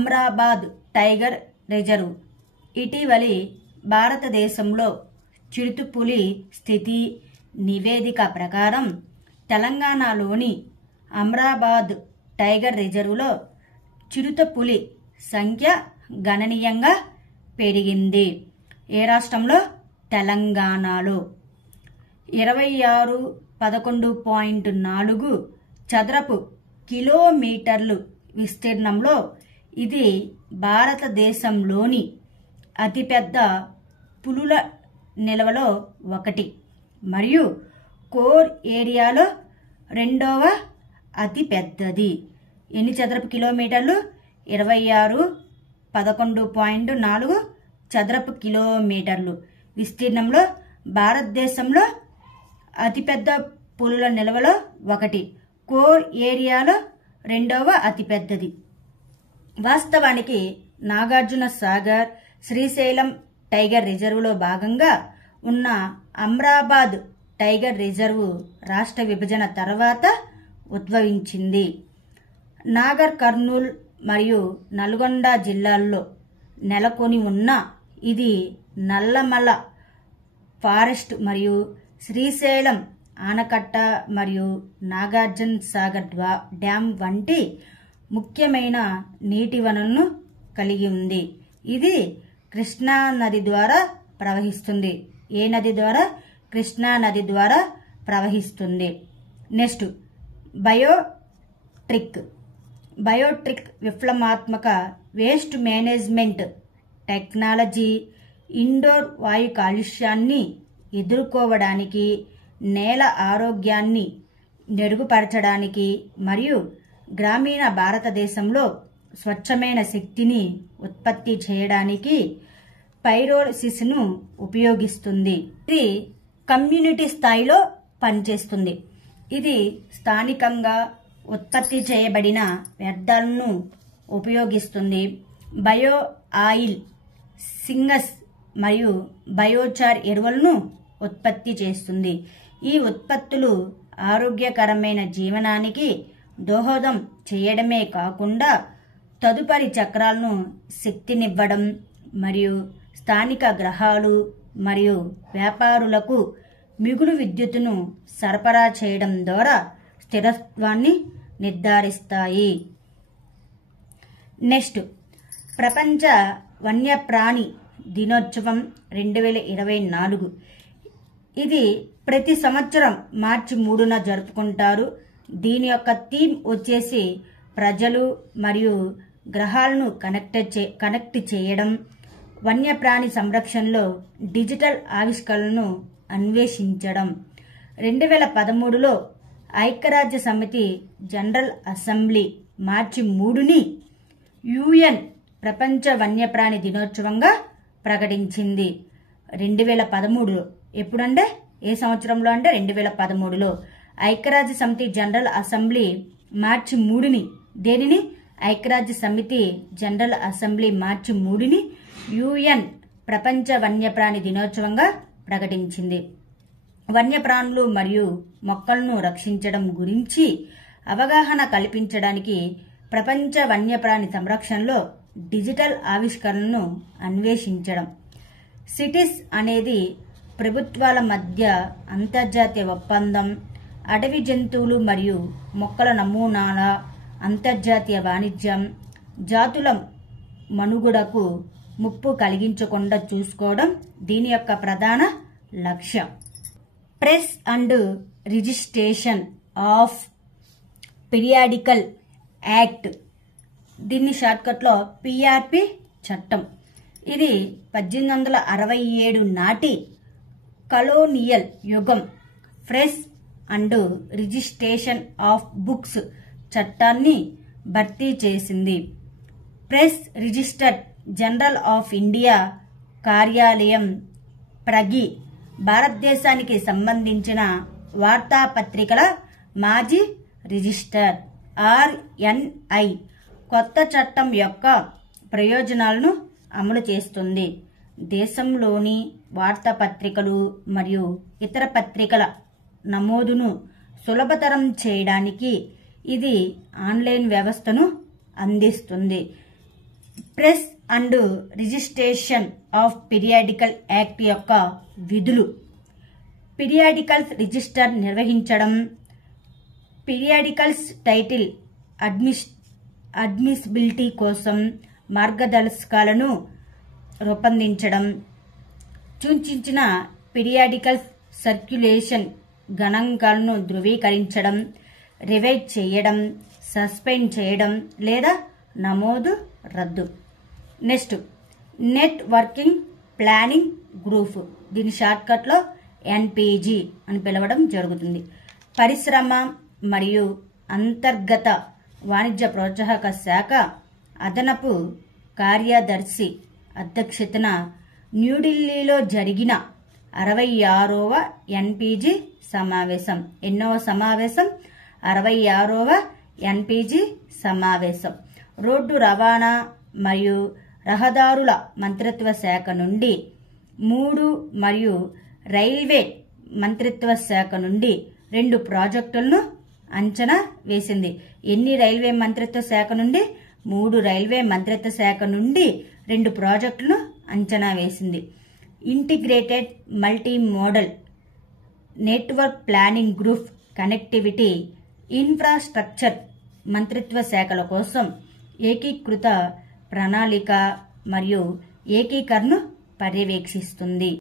Amrabad tiger reserve. ఇటీవలి భారతదేశంలో చిరుతపులి స్థితి నివేదిక ప్రకారం తెలంగాణలోని అమ్రాబాద్ టైగర్ రిజర్వులో చిరుతపులి సంఖ్య గణనీయంగా పెరిగింది. ఏ రాష్ట్రంలో? తెలంగాణలో. 26,11.4 చదరపు కిలోమీటర్లు విస్తీర్ణంలో ఇది భారతదేశంలోని అతిపెద్ద పులుల నిల్వలో ఒకటి మరియు కోర్ ఏరియాలో రెండవ అతిపెద్దది. ఎన్ని చదరపు కిలోమీటర్లు? 26,11.4 చదరపు కిలోమీటర్లు విస్తీర్ణంలో భారతదేశంలో అతిపెద్ద పులుల నిల్వలో ఒకటి, కోర్ ఏరియాలో రెండవ అతిపెద్దది. వాస్తవానికి నాగార్జున సాగర్, శ్రీశైలం టైగర్ రిజర్వులో భాగంగా ఉన్న అమ్రాబాద్ టైగర్ రిజర్వు రాష్ట్ర విభజన తర్వాత ఉద్భవించింది. నాగర్ కర్నూల్ మరియు నల్గొండ జిల్లాల్లో నెలకొని ఉన్న ఇది నల్లమల ఫారెస్ట్ మరియు శ్రీశైలం ఆనకట్ట మరియు నాగార్జున సాగర్ డ్యాం వంటి ముఖ్యమైన నీటి వనరులను కలిగి ఉంది. ఇది కృష్ణా నది ద్వారా ప్రవహిస్తుంది. ఏ నది ద్వారా? కృష్ణా నది ద్వారా ప్రవహిస్తుంది. నెక్స్ట్ బయోట్రిక్ విప్లవాత్మక వేస్ట్ మేనేజ్మెంట్ టెక్నాలజీ ఇండోర్ వాయు కాలుష్యాన్ని ఎదుర్కోవడానికి, నేల ఆరోగ్యాన్ని మెరుగుపరచడానికి మరియు గ్రామీణ భారతదేశంలో స్వచ్ఛమైన శక్తిని ఉత్పత్తి చేయడానికి పైరోలిసిస్ను ఉపయోగిస్తుంది. ఇది కమ్యూనిటీ స్థాయిలో పనిచేస్తుంది. ఇది స్థానికంగా ఉత్పత్తి చేయబడిన వ్యర్థాలను ఉపయోగిస్తుంది. బయో ఆయిల్, సింగస్ మరియు బయోచార్ ఎరువులను ఉత్పత్తి చేస్తుంది. ఈ ఉత్పత్తులు ఆరోగ్యకరమైన జీవనానికి దోహదం చేయడమే కాకుండా తదుపరి చక్రాలను శక్తినివ్వడం మరియు స్థానిక గ్రహాలు మరియు వ్యాపారులకు మిగులు విద్యుత్తును సరఫరా చేయడం ద్వారా స్థిరత్వాన్ని నిర్ధారిస్తాయి. నెక్స్ట్, ప్రపంచ వన్యప్రాణి దినోత్సవం 2024. ఇది ప్రతి సంవత్సరం మార్చి 3న జరుపుకుంటారు. దీని యొక్క థీమ్ వచ్చేసి ప్రజలు మరియు గ్రహాలను కనెక్ట్ చేయడం, వన్యప్రాణి సంరక్షణలో డిజిటల్ ఆవిష్కరణలను అన్వేషించడం. 2013లో ఐక్యరాజ్య సమితి జనరల్ అసెంబ్లీ మార్చి 3ని యుఎన్ ప్రపంచ వన్యప్రాణి దినోత్సవంగా ప్రకటించింది. 2013లో ఎప్పుడంటే ఏ సంవత్సరంలో అంటే 2013లో ఐక్యరాజ్య సమితి జనరల్ అసెంబ్లీ మార్చి 3ని దేనిని? ఐక్యరాజ్య సమితి జనరల్ అసెంబ్లీ మార్చి 3ని యుఎన్ ప్రపంచ వన్యప్రాణి దినోత్సవంగా ప్రకటించింది. వన్యప్రాణులు మరియు మొక్కలను రక్షించడం గురించి అవగాహన కల్పించడానికి ప్రపంచ వన్యప్రాణి సంరక్షణలో డిజిటల్ ఆవిష్కరణను అన్వేషించడం. సిటీస్ అనేది ప్రభుత్వాల మధ్య అంతర్జాతీయ ఒప్పందం. అడవి జంతువులు మరియు మొక్కల నమూనాల అంతర్జాతీయ వాణిజ్యం, జాతుల మనుగడకు ముప్పు కలిగించకుండా చూసుకోవడం దీని యొక్క ప్రధాన లక్ష్యం. Press and registration of periodical act, దీన్ని షార్ట్కట్లో పిఆర్పి చట్టం. ఇది 1867 నాటి కలోనియల్ యుగం press and registration of books చట్టాన్ని భర్తీ చేసింది. Press register general of India కార్యాలయం ప్రగి భారతదేశానికి సంబంధించిన వార్తాపత్రికల మాజీ రిజిస్టర్ ఆర్ఎన్ఐ కొత్త చట్టం యొక్క ప్రయోజనాలను అమలు చేస్తుంది. దేశంలోని వార్తాపత్రికలు మరియు ఇతర పత్రికల నమోదును సులభతరం చేయడానికి ఇది ఆన్లైన్ వ్యవస్థను అందిస్తుంది. Press and registration of periodical act యొక్క విధులు. పీరియాడికల్స్ రిజిస్టర్ నిర్వహించడం, పీరియాడికల్స్ టైటిల్ అడ్మిసిబిలిటీ కోసం మార్గదర్శకాలను రూపొందించడం, సూచించిన పీరియాడికల్స్ సర్క్యులేషన్ గణాంకాలను ధృవీకరించడం, రివైజ్ చేయడం, సస్పెండ్ చేయడం లేదా నమోదు రద్దు. Next net working planning group, దీని షార్ట్కట్లో ఎన్పిజి అని పిలవడం జరుగుతుంది. పరిశ్రమ మరియు అంతర్గత వాణిజ్య ప్రోత్సాహక శాఖ అదనపు కార్యదర్శి అధ్యక్షతన న్యూఢిల్లీలో జరిగిన 66వ ఎన్పిజి సమావేశం. ఎన్నవ సమావేశం? 66వ ఎన్పిజి సమావేశం. రోడ్డు రవాణా మరియు రహదారుల మంత్రిత్వ శాఖ నుండి 3 మరియు రైల్వే మంత్రిత్వ శాఖ నుండి 2 ప్రాజెక్టులను అంచనా వేసింది. ఎన్ని రైల్వే మంత్రిత్వ శాఖ నుండి? 3 రైల్వే మంత్రిత్వ శాఖ నుండి 2 ప్రాజెక్టులను అంచనా వేసింది. Integrated multi modal network planning group connectivity infrastructure మంత్రిత్వ శాఖల కోసం ఏకీకృత ప్రణాళిక మరియు ఏకీకరణను పర్యవేక్షిస్తుంది.